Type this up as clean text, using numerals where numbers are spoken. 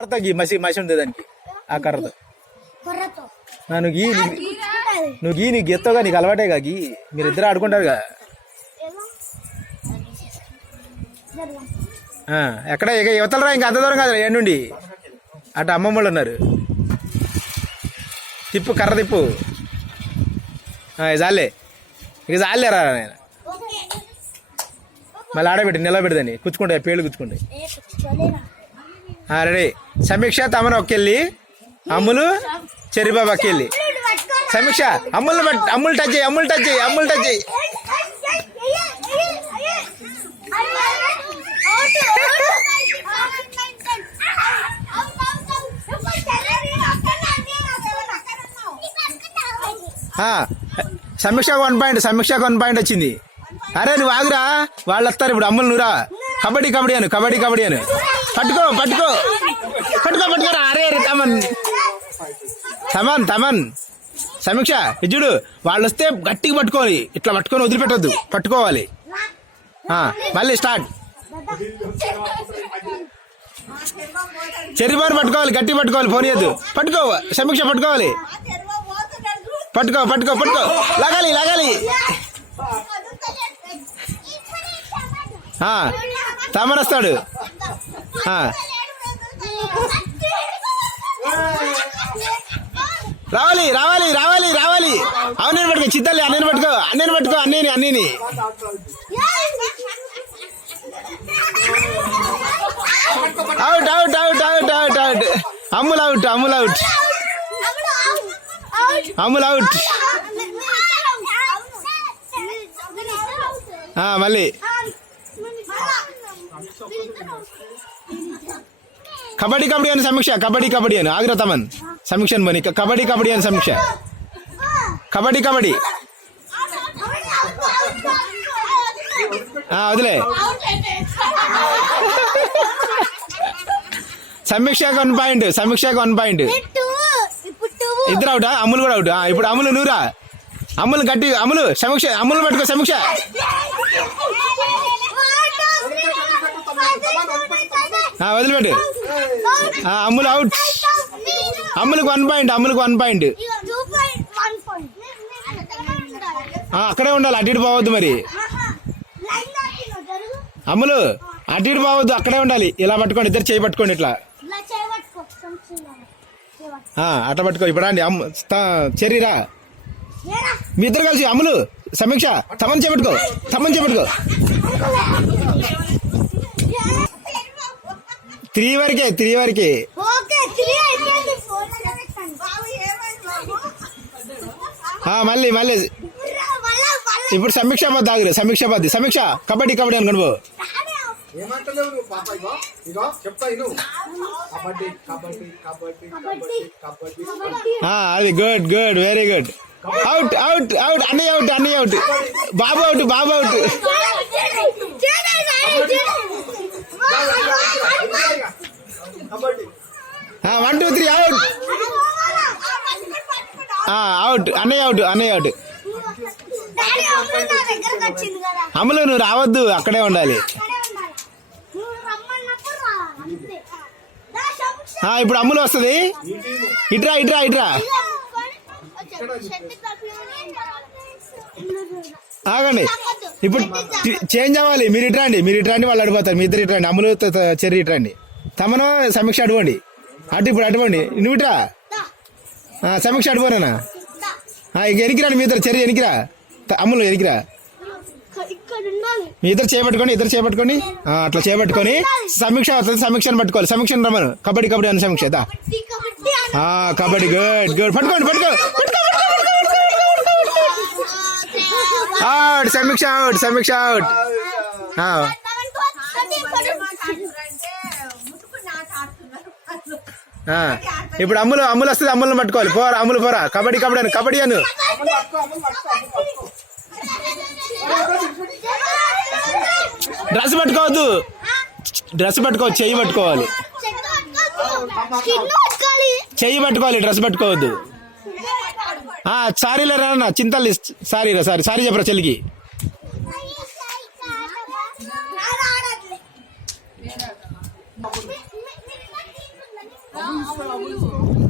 కర్రతో మసి మసి ఉంది దానికి ఆ కర్రతో నువ్వు గీ నీకు గెత్తోగా నీకు అలవాటేగా గీ మీరిద్దరు ఆడుకుంటారుగా. ఎక్కడ ఇక యువతలరా ఇంకా అంత దూరం కాదు ఎండుండి అటు అమ్మమ్మ వాళ్ళు ఉన్నారు. తిప్పు కర్ర తిప్పు జాలే ఇక జాలేరా నేను మళ్ళీ ఆడబెట్టి నిలబెడదని కూర్చుకుంటాయి పేళ్ళు కూర్చుకుంటాయి. రెడీ సమీక్ష తమను ఒకెళ్ళి అమ్ములు చెరిబాబు అక్కెళ్ళి సమీక్ష అమ్ములు టచ్ చేయి అమ్ములు టచ్ చేయి అమ్ములు టచ్ చేయి. సమీక్షకు 1 పాయింట్ సమీక్షకు 1 పాయింట్ వచ్చింది. అరే నువ్వు ఆగురా వాళ్ళు వస్తారు ఇప్పుడు అమ్ములు నువ్వురా. కబడ్డీ కబడ్డీ అను కబడ్డీ కబడ్డీ అను పట్టుకో పట్టుకో పట్టుకో పట్టుకోరా. అరే అరే తమన్ తమన్ తమన్ సమీక్ష ఇజ్జుడు వాళ్ళు వస్తే గట్టిగా పట్టుకోవాలి ఇట్లా పట్టుకొని వదిలిపెట్టద్దు పట్టుకోవాలి. మళ్ళీ స్టార్ట్ చెరిబారు పట్టుకోవాలి గట్టి పట్టుకోవాలి ఫోన్ చేయద్దు పట్టుకో సమీక్ష పట్టుకోవాలి పట్టుకో పట్టుకో పట్టుకో లాగాలి లాగాలి. తమన్ వస్తాడు రావాలి రావాలి రావాలి రావాలి. అవునేను పట్టుకో చిత్తల్లి అన్నయ్యని పట్టుకో అన్నయ్యని పట్టుకో అన్నయ్యని అన్నయ్యని. Out out out out out out Ammulu out Ammulu out Ammulu out. మళ్ళీ కబడ్డీ కబడ్డీ అని సమీక్ష కబడ్డీ కబడ్డీ అని ఆగ్రా తమన్ సమీక్షను పోనీ కబడ్డీ కబడ్డీ అని సమీక్ష కబడ్డీ కబడ్డీ వదిలే. సమీక్షకు 1 పాయింట్ సమీక్షకు 1 పాయింట్. ఇద్దరు అవుటా అమ్ములు కూడా అవుట్. ఇప్పుడు అమ్ములు నూరా అమ్ములు గట్టి అమ్ములు సమీక్ష అమ్ములు పట్టుకో సమీక్ష. వదిలిపెట్టు అమ్ములు అవుట్. అమ్ములకు 1 పాయింట్ అమ్ములకు 1 పాయింట్. అక్కడే ఉండాలి అటు ఇటు పోవద్దు మరి అమ్ములు అటు ఇటు పోవద్దు అక్కడే ఉండాలి. ఇలా పట్టుకోండి ఇద్దరు చేయి పట్టుకోండి ఇట్లా అట్లా పట్టుకో. ఇప్పుడు అండి చెర్రీరా మీ ఇద్దరు కలిసి అమ్ములు సమీక్ష తమన్ చేపట్టుకో తమన్ చేపట్టుకో. 3 వరకే 3 వరకే. మళ్ళీ మళ్ళీ ఇప్పుడు సమీక్ష పద్దు ఆగిరే సమీక్ష పద్ది సమీక్ష కబడ్డీ కబడ్డీ అని కనుకో. అది good good very good. Out out out అన్నయ్య అవుట్ అన్నయ్య అవుట్ బాబు అవుట్ బాబు అవుట్. 1 2 3 అవుట్ అవుట్ అన్నయ్య అవుట్ అన్నయ్య అవుట్. అమ్ములు నువ్వు రావద్దు అక్కడే ఉండాలి. ఇప్పుడు అమ్ములు వస్తుంది ఇట్రా ఇట్రా ఇట్రా ఆగండి. ఇప్పుడు చేంజ్ అవ్వాలి మీరు ఇట్రండి మీరు ఇట్రండి వాళ్ళు అడిపోతారు మీ ఇద్దరు ఇట్రండి అమ్ములు చెర్రి ఇట్రండి తమను సమీక్ష అడుకోండి అటు ఇప్పుడు అడుకోండి నువ్వు ఇట్రా సమీక్ష అడుకోనా ఇక ఎనికిరాండి మీ ఇద్దరు చెర్రి ఎనికిరా అమ్ములు ఎనికిరా. మీ ఇద్దరు చేపట్టుకోండి ఇద్దరు చేపట్టుకోండి అట్లా చేపట్టుకొని సమీక్ష వస్తుంది సమీక్షను పట్టుకోవాలి సమీక్షను రమ్మను కబడ్డీ కబడ్డీ అని సమీక్ష కబడ్డీ గుడ్ గుడ్ పట్టుకోండి పట్టుకో అవుట్ సమీక్ష అవుట్ సమీక్ష అవుట్. ఇప్పుడు అమ్ములు అమ్ములు వస్తుంది అమ్ములను పట్టుకోవాలి పోరా అమ్ములు పోరా కబడ్డీ కబడ్డీ అని కబడ్డీ అను. డ్రెస్ పట్టుకోవద్దు డ్రెస్ పట్టుకోవద్దు చెయ్యి పట్టుకోవాలి చెయ్యి పట్టుకోవాలి డ్రెస్ పట్టుకోవద్దు. సారీలే రా చింతల్లి సారీ రా సారీ సారీ చెప్పరా చెల్లికి. అమ్ములు